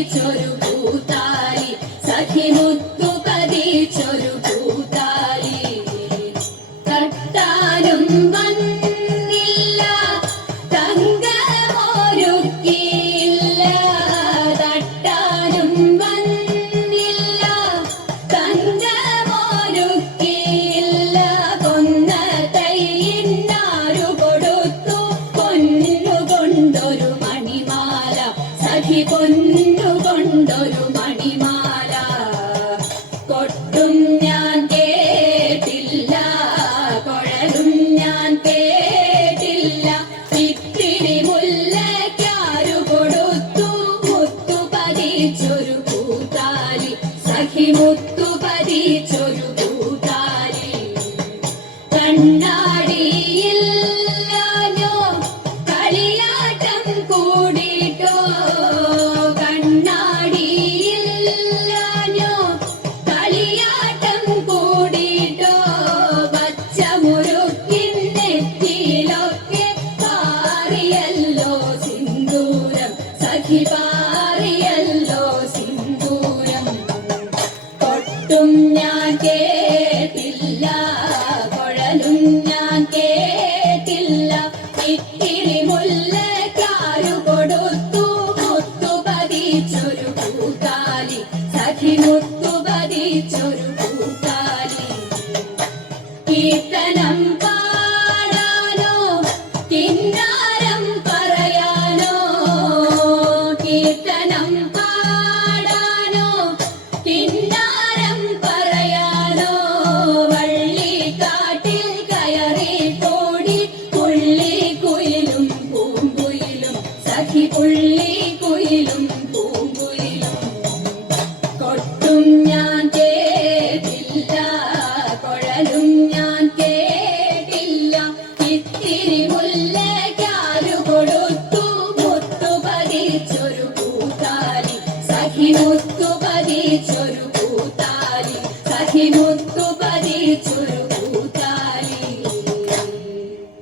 പതിച്ചൊരു പൂത്താലി സഖി മുത്തു പതിച്ചൊരു പൂത്താലി തട്ടാനും വന്നില്ല തങ്കമൊരുക്കിയില്ല തട്ടാനും വന്നില്ല തങ്കമൊരുക്കിയില്ല കൊന്ന തൈയിന്നാരു കൊടുത്തു പൊന്നുകൊണ്ടൊരു മണിമാല സഖി പൊന്നുകൊണ്ടൊരു മണിമാല കൊട്ടും ഞാൻ കേട്ടില്ല കുഴലും ഞാൻ കേട്ടില്ല ഇത്തിരി മുല്ലയ്ക്കാരു കൊടുത്തു മുത്തു പതിച്ചൊരു പൂത്താലി സഖി മുത്തു പതിച്ചൊരു പൂത്താലി കണ്ണാടിയില്ലാഞ്ഞോ കളിയാട്ടം കൂടിട്ടോ കണ്ണാടിയില്ലാഞ്ഞോ കളിയാട്ടം കൂടിട്ടോ പച്ചമുറുക്കിൻ നെറ്റിയിലൊക്കെ പാറിയല്ലോ സിന്ദൂരം സഖി പാറിയല്ലോ സിന്ദൂരം കൊട്ടും ഞാൻ കേട്ടില്ല കുഴലും ഞാൻ കേട്ടില്ല ഇത്തിരി മുല്ലയ്ക്കാരു കൊടുത്തു മുത്തു പതിച്ചൊരു പൂത്താലി സഖി മുത്തു പതിച്ചൊരു പൂത്താലി കീർത്തനം പാടാനോ കിന്നാരം പറയാനോ കീർത്തനം പാടാനോ കിന്നാരം പറയാനോ വള്ളിക്കാട്ടിൽ കയറി കോടി പുള്ളിക്കുയിലും പൂങ്കുയിലും സഖി പുള്ളിക്കുയിലും പൂങ്കുയിലും കൊട്ടും ഞാൻ കേട്ടില്ല കുഴലും ഞാൻ കേട്ടില്ല ഇത്തിരി മുല്ലയ്ക്കാരു കൊടുത്തു മുത്തു പതിച്ചൊരു പൂത്താലി സഖി മുത്തു പതിച്ചൊരു പൂത്താലി സഖി മുത്തു പതിച്ചൊരു